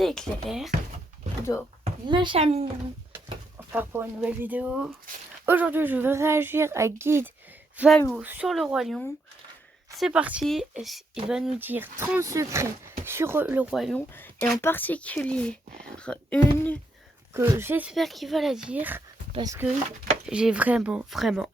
c'est Claire, donc le chat mignon, enfin pour une nouvelle vidéo. Aujourd'hui je vais réagir à Guide Valou sur le Roi Lion. C'est parti, il va nous dire 30 secrets sur le Roi Lion et en particulier une que j'espère qu'il va la dire parce que j'ai vraiment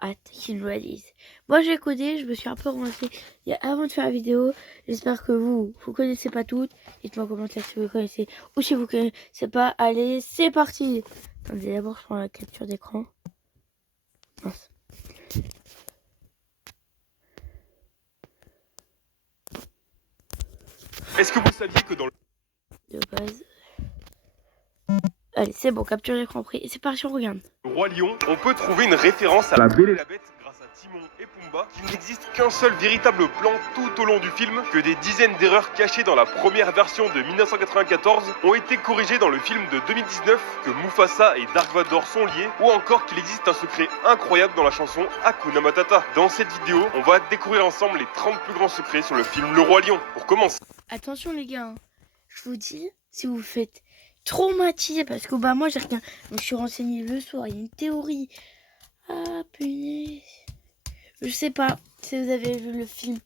hâte qu'il nous la dise. Moi j'ai codé, je me suis un peu renseignée avant de faire la vidéo. J'espère que vous connaissez pas toutes. Dites-moi en commentaire si vous connaissez ou si vous connaissez pas. Allez, c'est parti. Attendez, d'abord je prends la capture d'écran. Mince. Est-ce que vous saviez que dans le De base. Allez, c'est bon, capture d'écran pris. Et c'est parti, on regarde. Roi Lion, on peut trouver une référence à La Belle et la Bête grâce à Timon et Pumba, qu'il n'existe qu'un seul véritable plan tout au long du film, que des dizaines d'erreurs cachées dans la première version de 1994 ont été corrigées dans le film de 2019, que Mufasa et Dark Vador sont liés, ou encore qu'il existe un secret incroyable dans la chanson Hakuna Matata. Dans cette vidéo, on va découvrir ensemble les 30 plus grands secrets sur le film Le Roi Lion. Pour commencer. Attention les gars, je vous dis, si vous faites traumatisé parce que moi j'ai rien, je me suis renseigné le soir, il y a une théorie. Ah punaise, je sais pas si vous avez vu le film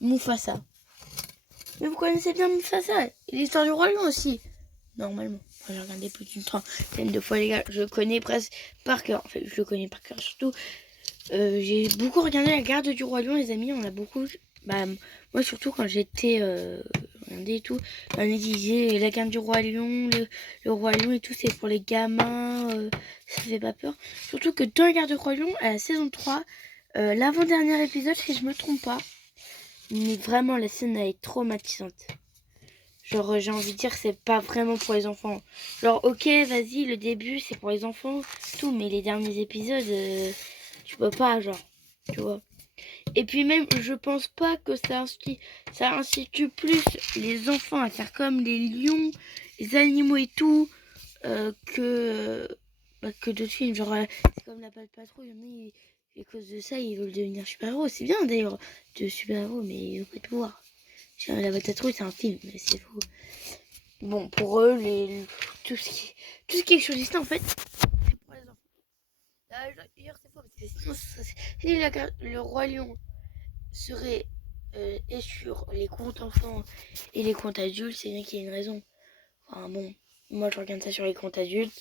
Mufasa, mais vous connaissez bien Mufasa et l'histoire du Roi Lion aussi normalement. Moi j'ai regardé plus d'une trentaine de fois les gars, je le connais presque par cœur. En fait je le connais par cœur surtout. J'ai beaucoup regardé la garde du Roi Lion les amis, on a beaucoup. Moi surtout quand j'étais regardez et tout, on disait la garde du Roi Lion, le Roi Lion et tout, c'est pour les gamins, ça fait pas peur. Surtout que dans la garde du Roi Lion, à la saison 3, l'avant-dernier épisode, si je me trompe pas, mais vraiment la scène elle est traumatisante. Genre j'ai envie de dire que c'est pas vraiment pour les enfants. Genre ok vas-y le début c'est pour les enfants, tout, mais les derniers épisodes, tu peux pas genre, tu vois. Et puis même, je pense pas que ça institue plus les enfants à faire comme les lions, les animaux et tout, que d'autres films. Genre, c'est comme la Patte Patrouille, il y en a, à cause de ça, ils veulent devenir super-héros. C'est bien d'ailleurs, de super-héros, mais ils n'ont pas de pouvoir. Genre, la Patte Patrouille, c'est un film, mais c'est fou. Bon, pour eux, tout ce qui est sur Disney, en fait, c'est pour les enfants. D'ailleurs, c'est faux, parce que sinon, si le Roi Lion serait et sur les comptes enfants et les comptes adultes, c'est bien qu'il y ait une raison. Enfin bon, moi je regarde ça sur les comptes adultes.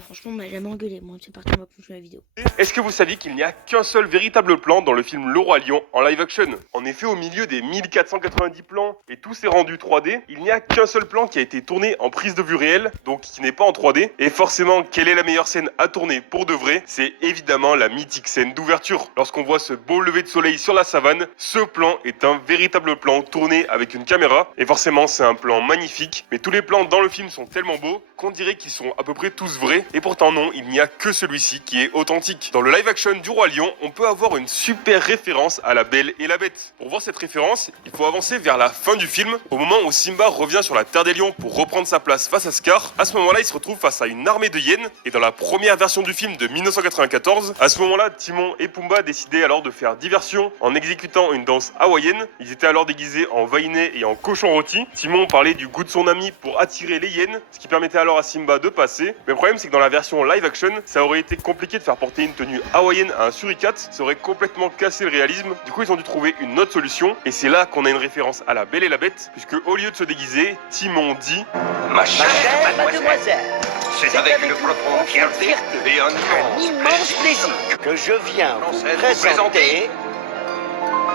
Franchement, on m'a jamais engueulé. Bon, c'est parti, on va continuer la vidéo. Est-ce que vous saviez qu'il n'y a qu'un seul véritable plan dans le film Le Roi Lion en live action? En effet, au milieu des 1490 plans et tous ces rendus 3D, il n'y a qu'un seul plan qui a été tourné en prise de vue réelle, donc qui n'est pas en 3D. Et forcément, quelle est la meilleure scène à tourner pour de vrai? C'est évidemment la mythique scène d'ouverture. Lorsqu'on voit ce beau lever de soleil sur la savane, ce plan est un véritable plan tourné avec une caméra. Et forcément, c'est un plan magnifique. Mais tous les plans dans le film sont tellement beaux qu'on dirait qu'ils sont à peu près tous vrais. Et pourtant non, il n'y a que celui-ci qui est authentique. Dans le live action du Roi Lion, on peut avoir une super référence à La Belle et la Bête. Pour voir cette référence, il faut avancer vers la fin du film, au moment où Simba revient sur la Terre des Lions pour reprendre sa place face à Scar. À ce moment-là, il se retrouve face à une armée de hyènes, et dans la première version du film de 1994, à ce moment-là, Timon et Pumba décidaient alors de faire diversion en exécutant une danse hawaïenne. Ils étaient alors déguisés en vaïné et en cochon rôti. Timon parlait du goût de son ami pour attirer les hyènes, ce qui permettait alors à Simba de passer. Mais le problème, c'est que dans la version live action, ça aurait été compliqué de faire porter une tenue hawaïenne à un suricate, ça aurait complètement cassé le réalisme. Du coup, ils ont dû trouver une autre solution, et c'est là qu'on a une référence à La Belle et la Bête, puisque au lieu de se déguiser, Timon dit Ma chère mademoiselle, c'est avec une profonde fierté et un immense plaisir que je viens vous présenter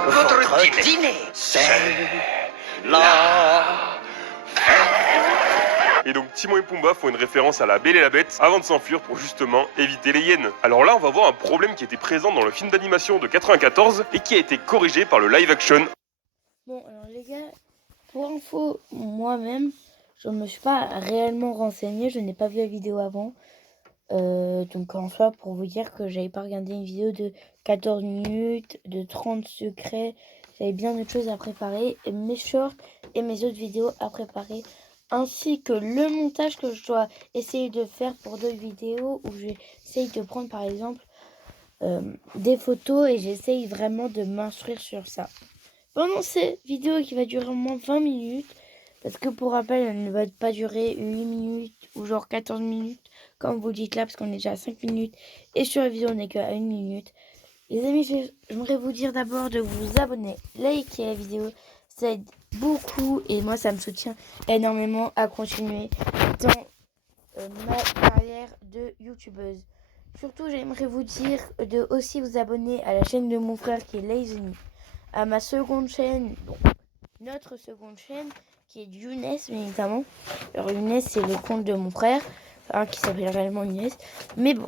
votre dîner. C'est la Et donc Timon et Pumba font une référence à La Belle et la Bête avant de s'enfuir pour justement éviter les hyènes. Alors là, on va voir un problème qui était présent dans le film d'animation de 94 et qui a été corrigé par le live action. Bon, alors les gars, pour info, moi-même, je ne me suis pas réellement renseigné, je n'ai pas vu la vidéo avant. Donc en soi, pour vous dire que j'avais pas regardé une vidéo de 14 minutes, de 30 secrets, j'avais bien d'autres choses à préparer, mes shorts et mes autres vidéos à préparer, ainsi que le montage que je dois essayer de faire pour d'autres vidéos où j'essaye de prendre par exemple des photos et j'essaye vraiment de m'instruire sur ça. Pendant cette vidéo qui va durer au moins 20 minutes, Parce que pour rappel, elle ne va pas durer 8 minutes ou genre 14 minutes, comme vous dites là, parce qu'on est déjà à 5 minutes. Et sur la vidéo, on n'est qu'à 1 minute. Les amis, j'aimerais vous dire d'abord de vous abonner, liker la vidéo. Ça aide beaucoup et moi, ça me soutient énormément à continuer dans ma carrière de youtubeuse. Surtout, j'aimerais vous dire de aussi vous abonner à la chaîne de mon frère qui est Lazy, à ma seconde chaîne, donc notre seconde chaîne qui est Younes, bien évidemment. Alors Younes, c'est le compte de mon frère, qui s'appelle réellement Younes. Mais bon,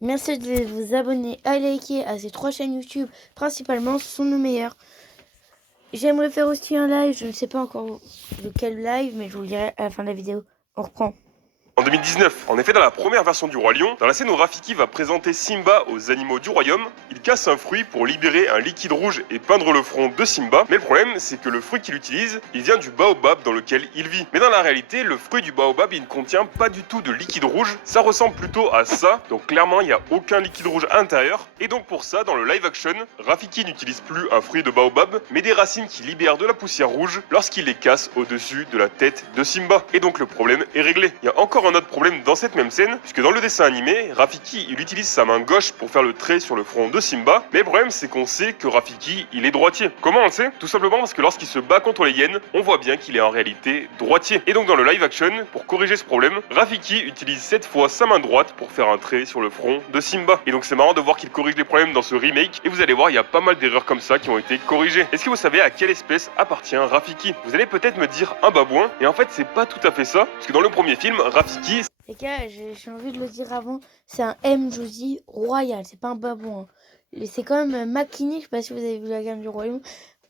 merci de vous abonner, à liker à ces 3 chaînes YouTube, principalement, ce sont nos meilleurs. J'aimerais faire aussi un live, je ne sais pas encore lequel live, mais je vous le dirai à la fin de la vidéo. On reprend. En 2019, en effet, dans la première version du Roi Lion, dans la scène où Rafiki va présenter Simba aux animaux du royaume, il casse un fruit pour libérer un liquide rouge et peindre le front de Simba. Mais le problème, c'est que le fruit qu'il utilise, il vient du baobab dans lequel il vit. Mais dans la réalité, le fruit du baobab, il ne contient pas du tout de liquide rouge. Ça ressemble plutôt à ça. Donc clairement, il n'y a aucun liquide rouge à l'intérieur. Et donc pour ça, dans le live action, Rafiki n'utilise plus un fruit de baobab, mais des racines qui libèrent de la poussière rouge lorsqu'il les casse au-dessus de la tête de Simba. Et donc le problème est réglé. Il y a encore un autre problème dans cette même scène, puisque dans le dessin animé, Rafiki il utilise sa main gauche pour faire le trait sur le front de Simba, mais le problème c'est qu'on sait que Rafiki il est droitier. Comment on le sait? Tout simplement parce que lorsqu'il se bat contre les hyènes, on voit bien qu'il est en réalité droitier. Et donc dans le live action, pour corriger ce problème, Rafiki utilise cette fois sa main droite pour faire un trait sur le front de Simba. Et donc c'est marrant de voir qu'il corrige les problèmes dans ce remake, et vous allez voir il y a pas mal d'erreurs comme ça qui ont été corrigées. Est-ce que vous savez à quelle espèce appartient Rafiki? Vous allez peut-être me dire un babouin, et en fait c'est pas tout à fait ça, parce que dans le premier film, Rafiki... Les gars, j'ai envie de le dire avant, c'est un M-Josie royal, c'est pas un babouin. C'est comme Makini, je sais pas si vous avez vu la gamme du royaume,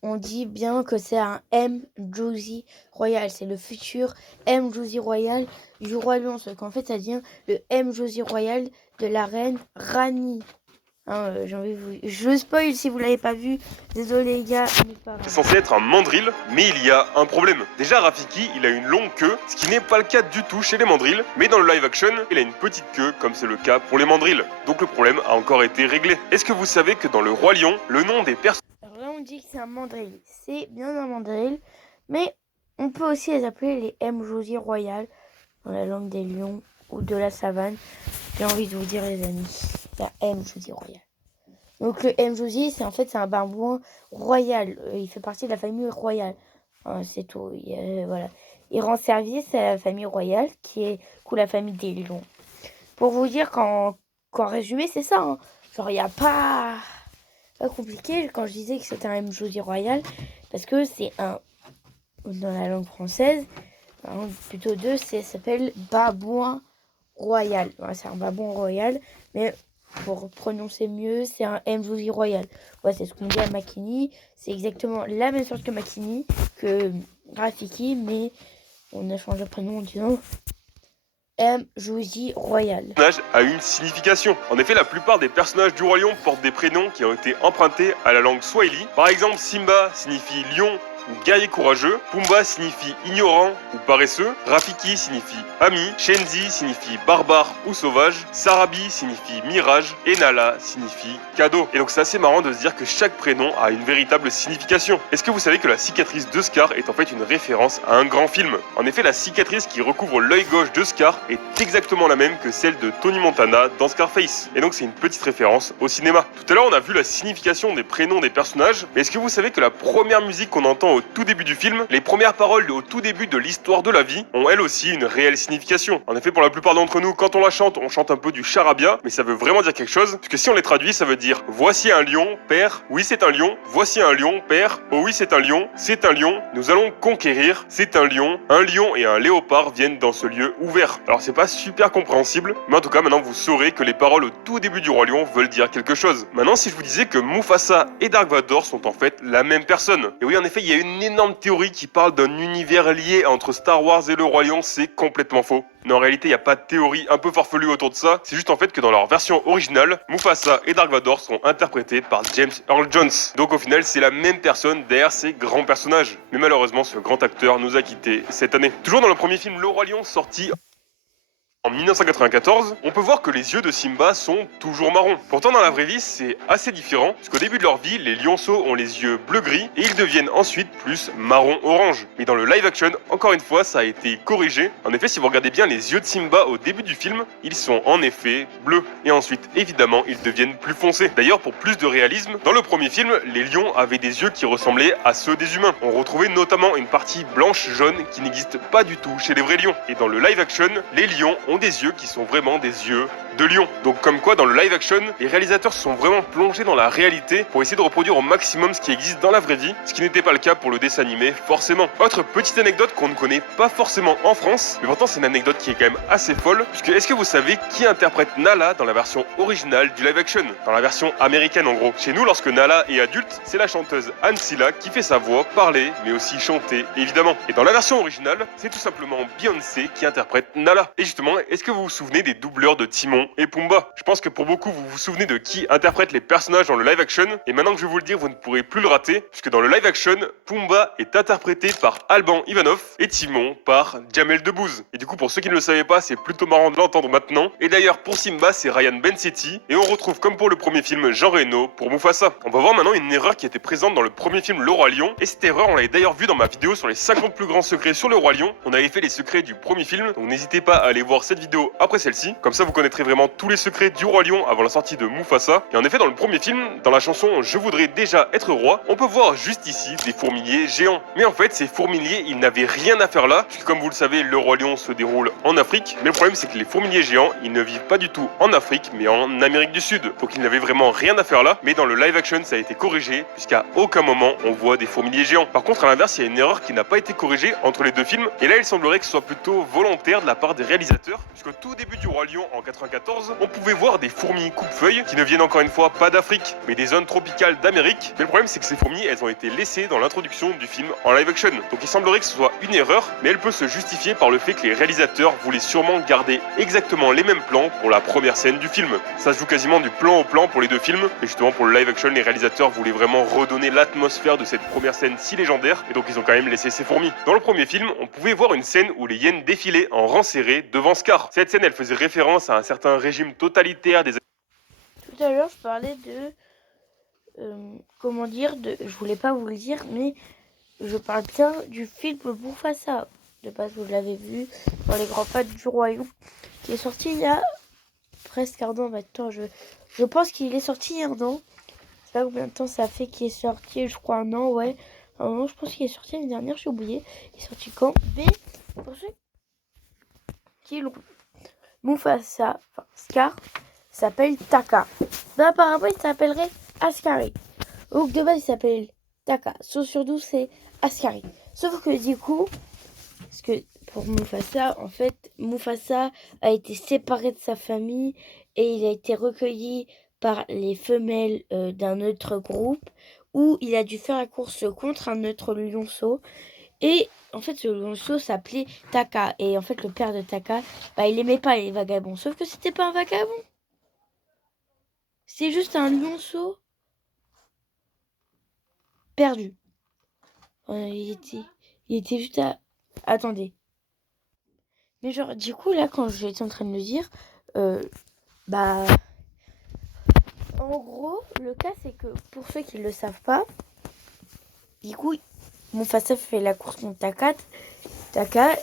on dit bien que c'est un M-Josie royal, c'est le futur M-Josie royal du roi lion, sauf qu'en fait ça devient le M-Josie royal de la reine Rani. J'ai envie de vous... Je le spoil si vous l'avez pas vu, désolé les gars, mais pas grave. C'est censé être un mandrill, mais il y a un problème. Déjà Rafiki, il a une longue queue, ce qui n'est pas le cas du tout chez les mandrills, mais dans le live action, il a une petite queue comme c'est le cas pour les mandrills. Donc le problème a encore été réglé. Est-ce que vous savez que dans le Roi Lion, le nom des personnes... Alors là on dit que c'est un mandrill, c'est bien un mandrill, mais on peut aussi les appeler les M-Josie royales dans la langue des lions ou de la savane. J'ai envie de vous dire les amis, la M-Josie royale. Donc le M-Josie, c'est un babouin royal. Il fait partie de la famille royale. C'est tout. Voilà. Il rend service à la famille royale qui est la famille des lions. Pour vous dire qu'en résumé, c'est ça. Hein. Genre, il n'y a pas compliqué quand je disais que c'était un M-Josie royal. Parce que c'est dans la langue française, plutôt deux, ça s'appelle babouin royal. Ouais, c'est un babouin royal, mais pour prononcer mieux, c'est un M-Josie royal. Ouais, c'est ce qu'on dit à Makini. C'est exactement la même chose que Makini, que Rafiki, mais on a changé de prénom en disant M-Josie royal. Le personnage a une signification. En effet, la plupart des personnages du Roi Lion portent des prénoms qui ont été empruntés à la langue swahili. Par exemple, Simba signifie lion ou guerrier courageux, Pumba signifie ignorant ou paresseux, Rafiki signifie ami, Shenzi signifie barbare ou sauvage, Sarabi signifie mirage et Nala signifie cadeau. Et donc c'est assez marrant de se dire que chaque prénom a une véritable signification. Est-ce que vous savez que la cicatrice de Scar est en fait une référence à un grand film? En effet, la cicatrice qui recouvre l'œil gauche de Scar est exactement la même que celle de Tony Montana dans Scarface. Et donc c'est une petite référence au cinéma. Tout à l'heure on a vu la signification des prénoms des personnages, mais est-ce que vous savez que la première musique qu'on entend au tout début du film, les premières paroles au tout début de l'histoire de la vie ont elles aussi une réelle signification. En effet, pour la plupart d'entre nous, quand on chante un peu du charabia, mais ça veut vraiment dire quelque chose, parce que si on les traduit, ça veut dire voici un lion, père, oui c'est un lion, voici un lion, père, oh oui c'est un lion, nous allons conquérir, c'est un lion et un léopard viennent dans ce lieu ouvert. Alors c'est pas super compréhensible, mais en tout cas maintenant vous saurez que les paroles au tout début du Roi Lion veulent dire quelque chose. Maintenant, si je vous disais que Mufasa et Dark Vador sont en fait la même personne, et oui en effet il y a une énorme théorie qui parle d'un univers lié entre Star Wars et le Roi Lion, c'est complètement faux. Mais en réalité, il n'y a pas de théorie un peu farfelue autour de ça, c'est juste en fait que dans leur version originale, Mufasa et Dark Vador sont interprétés par James Earl Jones. Donc au final, c'est la même personne derrière ces grands personnages. Mais malheureusement, ce grand acteur nous a quittés cette année. Toujours dans le premier film Le Roi Lion sorti En 1994, on peut voir que les yeux de Simba sont toujours marrons. Pourtant dans la vraie vie, c'est assez différent, puisqu'au début de leur vie, les lionceaux ont les yeux bleu-gris et ils deviennent ensuite plus marron-orange. Mais dans le live action, encore une fois, ça a été corrigé. En effet, si vous regardez bien les yeux de Simba au début du film, ils sont en effet bleus. Et ensuite, évidemment, ils deviennent plus foncés. D'ailleurs, pour plus de réalisme, dans le premier film, les lions avaient des yeux qui ressemblaient à ceux des humains. On retrouvait notamment une partie blanche-jaune qui n'existe pas du tout chez les vrais lions. Et dans le live action, les lions ont des yeux qui sont vraiment des yeux de lion. Donc comme quoi dans le live action, les réalisateurs se sont vraiment plongés dans la réalité pour essayer de reproduire au maximum ce qui existe dans la vraie vie, ce qui n'était pas le cas pour le dessin animé forcément. Autre petite anecdote qu'on ne connaît pas forcément en France, mais pourtant c'est une anecdote qui est quand même assez folle, puisque est-ce que vous savez qui interprète Nala dans la version originale du live action, dans la version américaine en gros. Chez nous, lorsque Nala est adulte, c'est la chanteuse Anne Silla qui fait sa voix parler, mais aussi chanter évidemment. Et dans la version originale, c'est tout simplement Beyoncé qui interprète Nala. Et justement, est-ce que vous vous souvenez des doubleurs de Timon et Pumba? Je pense que pour beaucoup, vous vous souvenez de qui interprète les personnages dans le live action. Et maintenant que je vais vous le dire, vous ne pourrez plus le rater, puisque dans le live action, Pumba est interprété par Alban Ivanov et Timon par Jamel Debbouze. Et du coup, pour ceux qui ne le savaient pas, c'est plutôt marrant de l'entendre maintenant. Et d'ailleurs, pour Simba, c'est Ryan Bensetti. Et on retrouve, comme pour le premier film, Jean Reno pour Mufasa. On va voir maintenant une erreur qui était présente dans le premier film Le Roi Lion. Et cette erreur, on l'avait d'ailleurs vue dans ma vidéo sur les 50 plus grands secrets sur le Roi Lion. On avait fait les secrets du premier film, donc n'hésitez pas à aller voir cette vidéo après celle-ci. Comme ça, vous connaîtrez vraiment tous les secrets du Roi Lion avant la sortie de Mufasa. Et en effet, dans le premier film, dans la chanson Je voudrais déjà être roi, on peut voir juste ici des fourmiliers géants. Mais en fait, ces fourmiliers, ils n'avaient rien à faire là, puisque comme vous le savez, le Roi Lion se déroule en Afrique. Mais le problème, c'est que les fourmiliers géants, ils ne vivent pas du tout en Afrique, mais en Amérique du Sud. Donc ils n'avaient vraiment rien à faire là. Mais dans le live action, ça a été corrigé, puisqu'à aucun moment on voit des fourmiliers géants. Par contre, à l'inverse, il y a une erreur qui n'a pas été corrigée entre les deux films. Et là, il semblerait que ce soit plutôt volontaire de la part des réalisateurs, puisque tout début du Roi Lion en 94, on pouvait voir des fourmis coupe-feuilles qui ne viennent encore une fois pas d'Afrique, mais des zones tropicales d'Amérique. Mais le problème, c'est que ces fourmis, elles ont été laissées dans l'introduction du film en live action. Donc il semblerait que ce soit une erreur, mais elle peut se justifier par le fait que les réalisateurs voulaient sûrement garder exactement les mêmes plans pour la première scène du film. Ça se joue quasiment du plan au plan pour les deux films, et justement pour le live action, les réalisateurs voulaient vraiment redonner l'atmosphère de cette première scène si légendaire, et donc ils ont quand même laissé ces fourmis. Dans le premier film, on pouvait voir une scène où les hyènes défilaient en rang serré devant Scar. Cette scène, elle faisait référence à un certain régime totalitaire des... Tout à l'heure, je parlais de... comment dire, je voulais pas vous le dire, mais je parle bien du film Mufasa. De base, vous l'avez vu dans Les Grands Pas du Royaume, qui est sorti il y a presque un an maintenant. Je pense qu'il est sorti il y a un an. Je sais pas combien de temps ça fait qu'il est sorti, je crois un an, ouais. Un an, je pense qu'il est sorti l'année dernière, j'ai oublié. Il est sorti quand? Mais pour ceux qui l'ont, Mufasa, enfin Scar, s'appelle Taka. Mais apparemment, il s'appellerait Askari. Donc de base, il s'appelle Taka. Sauf sur 12, c'est Askari. Sauf que du coup, parce que pour Mufasa, en fait, Mufasa a été séparé de sa famille et il a été recueilli par les femelles d'un autre groupe où il a dû faire la course contre un autre lionceau. Et en fait, ce lionceau s'appelait Taka. Et en fait, le père de Taka, il aimait pas les vagabonds. Sauf que c'était pas un vagabond. C'est juste un lionceau perdu. Il était juste à... Attendez. Mais genre, du coup, là, quand j'étais en train de le dire, en gros, le cas, c'est que pour ceux qui ne le savent pas, du coup, Mufasa fait la course contre Taka,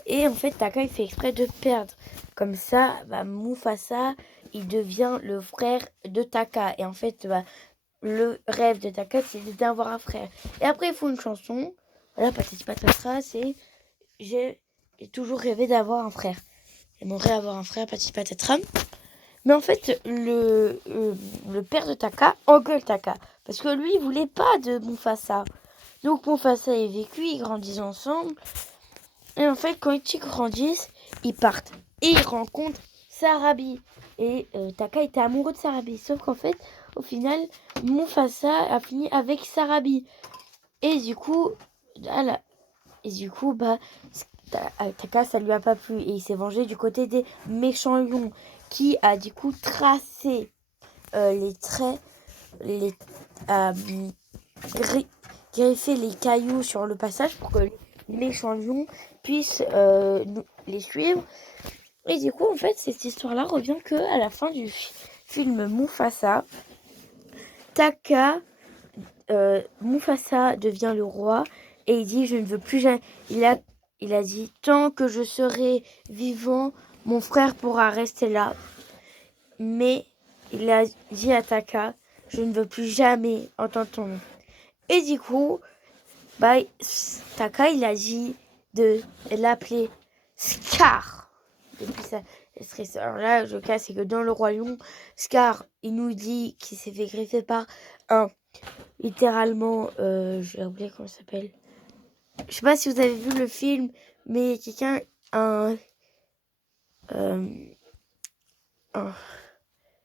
et en fait, Taka, il fait exprès de perdre. Comme ça, Mufasa, il devient le frère de Taka. Et en fait, le rêve de Taka, c'est d'avoir un frère. Et après, il faut une chanson. Voilà, patati patata, c'est j'ai toujours rêvé d'avoir un frère. J'aimerais avoir un frère, patati patata. Mais en fait, le père de Taka engueule Taka. Parce que lui, il voulait pas de Mufasa. Donc Mufasa et vécu, ils grandissent ensemble. Et en fait, quand ils grandissent, ils partent. Et ils rencontrent Sarabi. Et Taka était amoureux de Sarabi. Sauf qu'en fait, au final, Mufasa a fini avec Sarabi. Et du coup, Taka, ça lui a pas plu. Et il s'est vengé du côté des méchants lions. Qui a du coup tracé les traits, greffé les cailloux sur le passage pour que les méchants lions puissent les suivre. Et du coup, en fait, cette histoire-là revient que à la fin du film Mufasa. Mufasa devient le roi et il dit je ne veux plus jamais. Il a dit tant que je serai vivant, mon frère pourra rester là. Mais il a dit à Taka je ne veux plus jamais entendre ton nom. Et du coup, Taka il a dit de l'appeler Scar. Depuis ça. Alors là, le cas, c'est que dans le Roi Lion, Scar, il nous dit qu'il s'est fait griffer par littéralement, j'ai oublié comment ça s'appelle. Je sais pas si vous avez vu le film, mais quelqu'un,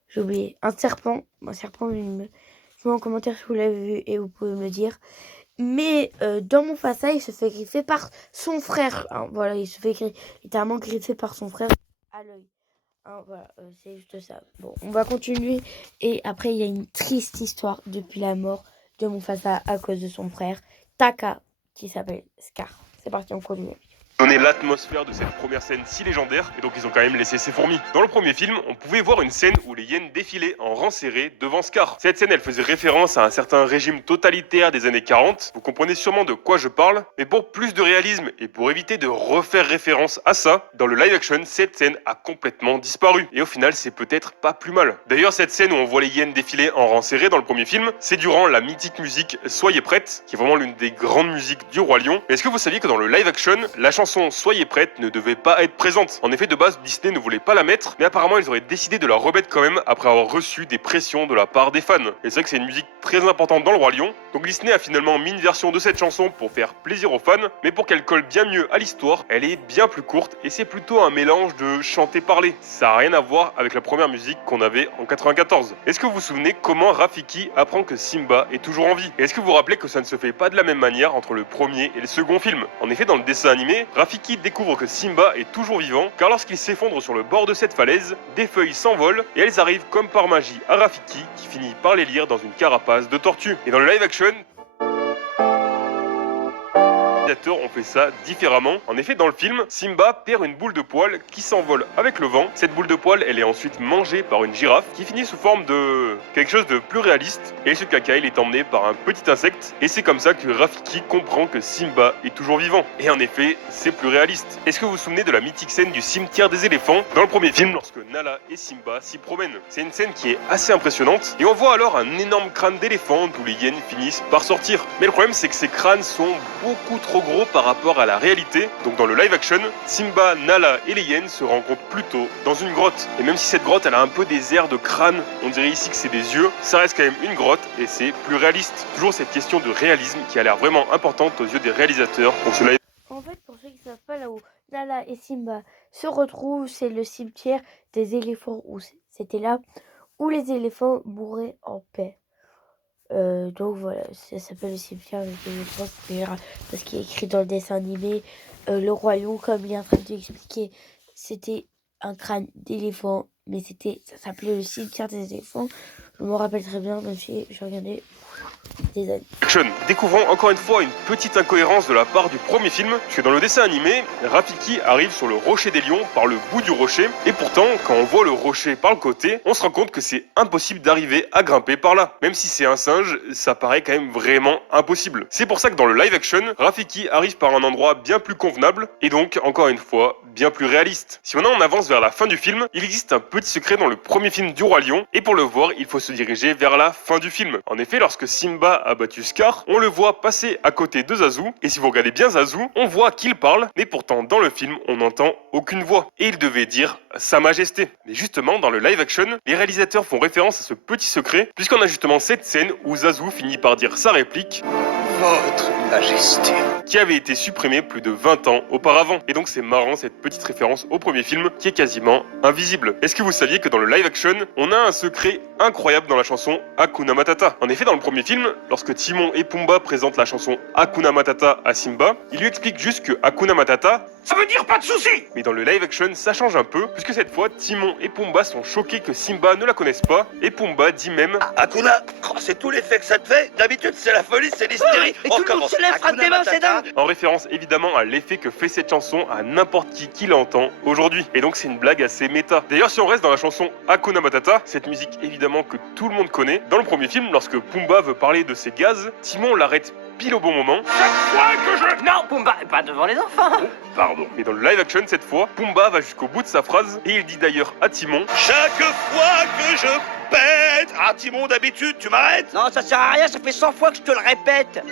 j'ai oublié, un serpent, je mets en commentaire si vous l'avez vu et vous pouvez me le dire. Mais dans Mufasa, il se fait griffer par son frère. Voilà, il se fait littéralement griffer par son frère à l'œil. Voilà, c'est juste ça. Bon, on va continuer. Et après, il y a une triste histoire depuis la mort de Mufasa à cause de son frère Taka, qui s'appelle Scar. C'est parti, on continue. Donner l'atmosphère de cette première scène si légendaire, et donc ils ont quand même laissé ses fourmis. Dans le premier film, on pouvait voir une scène où les hyènes défilaient en rang serré devant Scar. Cette scène, elle faisait référence à un certain régime totalitaire des années 40, vous comprenez sûrement de quoi je parle, mais pour plus de réalisme et pour éviter de refaire référence à ça, dans le live action, cette scène a complètement disparu. Et au final, c'est peut-être pas plus mal. D'ailleurs, cette scène où on voit les hyènes défiler en rang serré dans le premier film, c'est durant la mythique musique Soyez prête, qui est vraiment l'une des grandes musiques du Roi Lion. Mais est-ce que vous saviez que dans le live action, la chanson Soyez prête ne devait pas être présente. En effet, de base, Disney ne voulait pas la mettre, mais apparemment ils auraient décidé de la remettre quand même après avoir reçu des pressions de la part des fans. Et c'est vrai que c'est une musique très importante dans le Roi Lion, donc Disney a finalement mis une version de cette chanson pour faire plaisir aux fans, mais pour qu'elle colle bien mieux à l'histoire, elle est bien plus courte et c'est plutôt un mélange de chanter-parler. Ça n'a rien à voir avec la première musique qu'on avait en 94. Est-ce que vous vous souvenez comment Rafiki apprend que Simba est toujours en vie? Et est-ce que vous vous rappelez que ça ne se fait pas de la même manière entre le premier et le second film? En effet, dans le dessin animé, Rafiki découvre que Simba est toujours vivant, car lorsqu'il s'effondre sur le bord de cette falaise, des feuilles s'envolent et elles arrivent comme par magie à Rafiki, qui finit par les lire dans une carapace de tortue. Et dans le live action, les réalisateurs ont fait ça différemment. En effet, dans le film, Simba perd une boule de poil qui s'envole avec le vent. Cette boule de poil, elle est ensuite mangée par une girafe qui finit sous forme de quelque chose de plus réaliste. Et ce caca, il est emmené par un petit insecte. Et c'est comme ça que Rafiki comprend que Simba est toujours vivant. Et en effet, c'est plus réaliste. Est-ce que vous vous souvenez de la mythique scène du cimetière des éléphants dans le premier film lorsque Nala et Simba s'y promènent? C'est une scène qui est assez impressionnante. Et on voit alors un énorme crâne d'éléphant d'où les hyènes finissent par sortir. Mais le problème, c'est que ces crânes sont beaucoup trop gros par rapport à la réalité. Donc dans le live action, Simba, Nala et les hyènes se rencontrent plutôt dans une grotte. Et même si cette grotte elle a un peu des airs de crâne, on dirait ici que c'est des yeux, ça reste quand même une grotte et c'est plus réaliste. Toujours cette question de réalisme qui a l'air vraiment importante aux yeux des réalisateurs pour ce live. En fait, pour ceux qui ne savent pas, là où Nala et Simba se retrouvent, c'est le cimetière des éléphants. C'était là où les éléphants mouraient en paix. Donc voilà, ça s'appelle le cimetière des éléphants, parce qu'il est écrit dans le dessin animé. Le Roi Lion, comme il est en train de t'expliquer, c'était un crâne d'éléphant, mais ça s'appelait le cimetière des éléphants. Je me rappelle très bien, même si j'ai regardé des années. Découvrons encore une fois une petite incohérence de la part du premier film, puisque dans le dessin animé, Rafiki arrive sur le rocher des lions par le bout du rocher, et pourtant, quand on voit le rocher par le côté, on se rend compte que c'est impossible d'arriver à grimper par là. Même si c'est un singe, ça paraît quand même vraiment impossible. C'est pour ça que dans le live action, Rafiki arrive par un endroit bien plus convenable, et donc, encore une fois, bien plus réaliste. Si maintenant on avance vers la fin du film, il existe un petit secret dans le premier film du Roi Lion, et pour le voir, il faut se diriger vers la fin du film. En effet, lorsque Simba a battu Scar, on le voit passer à côté de Zazu, et si vous regardez bien Zazu, on voit qu'il parle, mais pourtant dans le film, on n'entend aucune voix. Et il devait dire Sa Majesté. Mais justement, dans le live action, les réalisateurs font référence à ce petit secret, puisqu'on a justement cette scène où Zazu finit par dire sa réplique Votre Majesté, qui avait été supprimée plus de 20 ans auparavant. Et donc c'est marrant cette petite référence au premier film qui est quasiment invisible. Est-ce que vous saviez que dans le live action, on a un secret incroyable dans la chanson Hakuna Matata? En effet, dans le premier film, lorsque Timon et Pumba présentent la chanson Hakuna Matata à Simba, ils lui expliquent juste que Hakuna Matata, ça veut dire pas de soucis. Mais dans le live action, ça change un peu, puisque cette fois, Timon et Pumba sont choqués que Simba ne la connaisse pas, et Pumba dit même Hakuna, c'est tout l'effet que ça te fait. D'habitude, c'est la folie, c'est l'hystérie. Et tout le monde se lève, frappe des mains, c'est dingue. ça? En référence évidemment à l'effet que fait cette chanson à n'importe qui l'entend aujourd'hui. Et donc c'est une blague assez méta. D'ailleurs si on reste dans la chanson Hakuna Matata, cette musique évidemment que tout le monde connaît, dans le premier film, lorsque Pumba veut parler de ses gaz, Timon l'arrête pile au bon moment. Non, Pumba, pas devant les enfants. Pardon. Mais dans le live action cette fois, Pumba va jusqu'au bout de sa phrase et il dit d'ailleurs à Timon: Chaque fois que je pète. Ah, Timon, d'habitude, tu m'arrêtes? Non, ça sert à rien, ça fait 100 fois que je te le répète.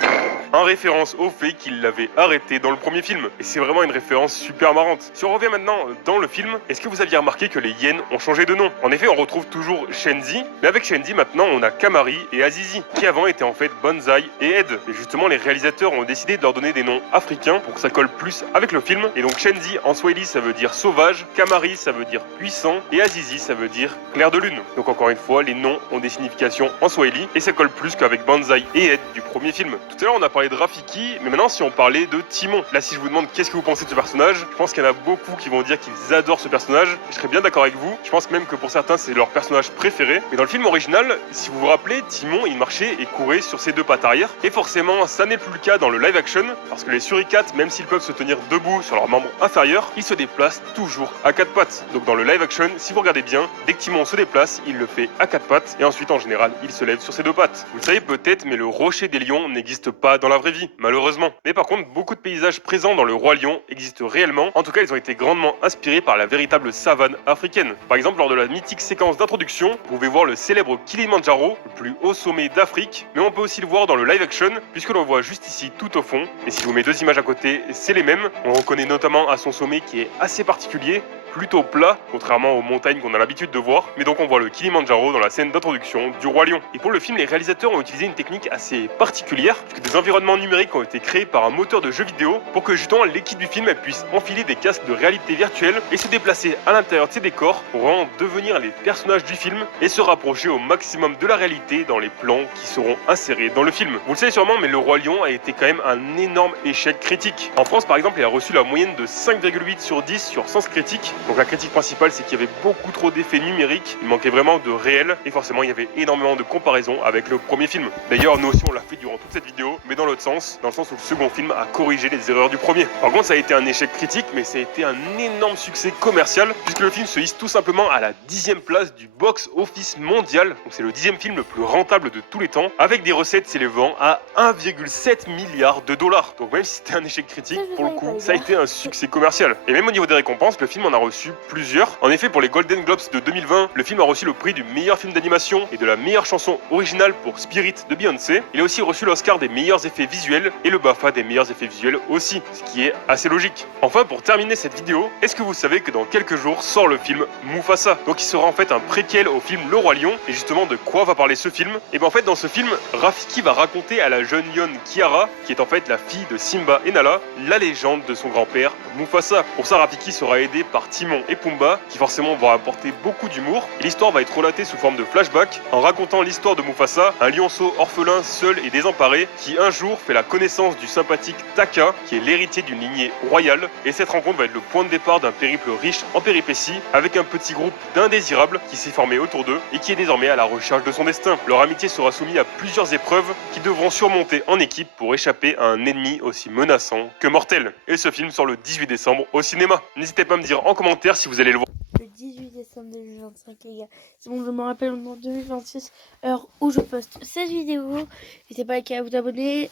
en référence au fait qu'il l'avait arrêté dans le premier film. Et c'est vraiment une référence super marrante. Si on revient maintenant dans le film, est-ce que vous aviez remarqué que les hyènes ont changé de nom? En effet, on retrouve toujours Shenzi, mais avec Shenzi maintenant on a Kamari et Azizi, qui avant étaient en fait Banzai et Ed. Et justement les réalisateurs ont décidé de leur donner des noms africains pour que ça colle plus avec le film. Et donc Shenzi en Swahili ça veut dire sauvage, Kamari ça veut dire puissant, et Azizi ça veut dire clair de lune. Donc encore une fois, les noms ont des significations en Swahili, et ça colle plus qu'avec Banzai et Ed du premier film. Tout à l'heure on a parlé de Rafiki, mais maintenant si on parlait de Timon. Là si je vous demande qu'est-ce que vous pensez de ce personnage, je pense qu'il y en a beaucoup qui vont dire qu'ils adorent ce personnage, et je serais bien d'accord avec vous. Je pense même que pour certains c'est leur personnage préféré. Mais dans le film original, si vous vous rappelez, Timon il marchait et courait sur ses deux pattes arrière, et forcément ça n'est plus le cas dans le live action, parce que les suricates, même s'ils peuvent se tenir debout sur leurs membres inférieurs, ils se déplacent toujours à quatre pattes. Donc dans le live action, si vous regardez bien, dès que Timon se déplace, il le fait à quatre pattes, et ensuite en général il se lève sur ses deux pattes. Vous le savez peut-être, mais le rocher des lions n'existe pas dans la vraie vie, malheureusement. Mais par contre, beaucoup de paysages présents dans le roi lion existent réellement. En tout cas, ils ont été grandement inspirés par la véritable savane africaine. Par exemple, lors de la mythique séquence d'introduction, vous pouvez voir le célèbre Kilimandjaro, le plus haut sommet d'Afrique, mais on peut aussi le voir dans le live action, puisque l'on voit juste ici tout au fond. Et si vous mettez deux images à côté, c'est les mêmes. On reconnaît notamment à son sommet qui est assez particulier, plutôt plat, contrairement aux montagnes qu'on a l'habitude de voir. Mais donc on voit le Kilimandjaro dans la scène d'introduction du Roi Lion. Et pour le film, les réalisateurs ont utilisé une technique assez particulière, puisque des environnements numériques ont été créés par un moteur de jeu vidéo pour que justement l'équipe du film puisse enfiler des casques de réalité virtuelle et se déplacer à l'intérieur de ces décors pour vraiment devenir les personnages du film et se rapprocher au maximum de la réalité dans les plans qui seront insérés dans le film. Vous le savez sûrement, mais le Roi Lion a été quand même un énorme échec critique. En France par exemple, il a reçu la moyenne de 5,8 sur 10 sur Sens Critique. Donc la critique principale, c'est qu'il y avait beaucoup trop d'effets numériques, il manquait vraiment de réel, et forcément il y avait énormément de comparaisons avec le premier film. D'ailleurs, nous aussi on l'a fait durant toute cette vidéo, mais dans l'autre sens, dans le sens où le second film a corrigé les erreurs du premier. Par contre, ça a été un échec critique, mais ça a été un énorme succès commercial, puisque le film se hisse tout simplement à la 10e place du box-office mondial, donc c'est le 10e film le plus rentable de tous les temps, avec des recettes s'élevant à 1,7 milliard de dollars. Donc même si c'était un échec critique, pour le coup, ça a été un succès commercial. Et même au niveau des récompenses, le film en a reçu plusieurs. En effet, pour les Golden Globes de 2020, le film a reçu le prix du meilleur film d'animation et de la meilleure chanson originale pour Spirit de Beyoncé. Il a aussi reçu l'Oscar des meilleurs effets visuels et le BAFTA des meilleurs effets visuels aussi, ce qui est assez logique. Enfin, pour terminer cette vidéo, est-ce que vous savez que dans quelques jours sort le film Mufasa? Donc il sera en fait un préquel au film Le Roi Lion. Et justement, de quoi va parler ce film? Et bien en fait, dans ce film, Rafiki va raconter à la jeune lionne Kiara, qui est en fait la fille de Simba et Nala, la légende de son grand-père Mufasa. Pour ça, Rafiki sera aidé par Timon et Pumba, qui forcément vont apporter beaucoup d'humour. Et l'histoire va être relatée sous forme de flashback, en racontant l'histoire de Mufasa, un lionceau orphelin, seul et désemparé, qui un jour fait la connaissance du sympathique Taka, qui est l'héritier d'une lignée royale. Et cette rencontre va être le point de départ d'un périple riche en péripéties, avec un petit groupe d'indésirables qui s'est formé autour d'eux et qui est désormais à la recherche de son destin. Leur amitié sera soumise à plusieurs épreuves qui devront surmonter en équipe pour échapper à un ennemi aussi menaçant que mortel. Et ce film sort le 18 décembre au cinéma. N'hésitez pas à me dire en commentaire si vous allez le voir. Le 18 décembre 2025, les gars. C'est bon, je me rappelle en 2026, heure où je poste cette vidéo. N'hésitez pas à vous abonner.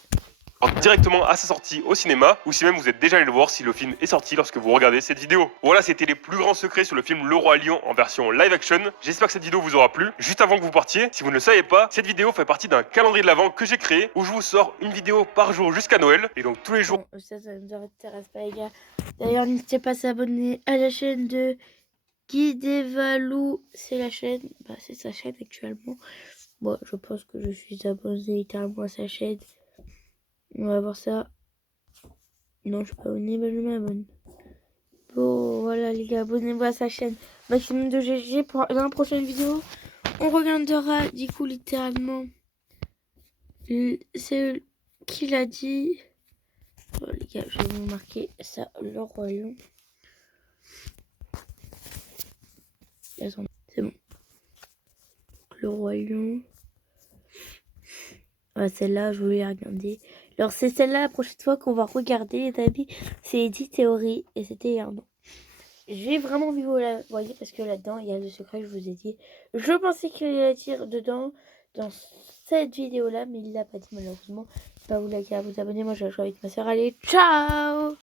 Directement à sa sortie au cinéma, ou si même vous êtes déjà allé le voir si le film est sorti lorsque vous regardez cette vidéo. Voilà, c'était les plus grands secrets sur le film Le Roi Lion en version live action. J'espère que cette vidéo vous aura plu. Juste avant que vous partiez, si vous ne le savez pas, cette vidéo fait partie d'un calendrier de l'Avent que j'ai créé, où je vous sors une vidéo par jour jusqu'à Noël, et donc tous les jours. Bon, ça ne nous intéresse pas, les gars. D'ailleurs, n'hésitez pas à s'abonner à la chaîne de Guidevalou. C'est la chaîne, c'est sa chaîne actuellement. Bon, je pense que je suis abonné littéralement à sa chaîne. On va voir ça. Non, je suis pas abonné, je m'abonne. Bon, voilà les gars, abonnez-vous à sa chaîne Maximum de GG pour la prochaine vidéo. On regardera du coup littéralement c'est qui l'a dit. Bon, les gars, je vais vous marquer ça, le Roi Lion. Attendez, c'est bon. Le Roi Lion. Celle-là, je voulais regarder. Alors c'est celle-là la prochaine fois qu'on va regarder, les amis. C'est Edith Theory et c'était il y a un an. J'ai vraiment envie de vous la voyez parce que là-dedans, il y a le secret que je vous ai dit. Je pensais qu'il allait dire dedans, dans cette vidéo-là, mais il l'a pas dit malheureusement. Pas vous liker, à vous abonner. Moi, je vais jouer avec ma soeur. Allez, ciao!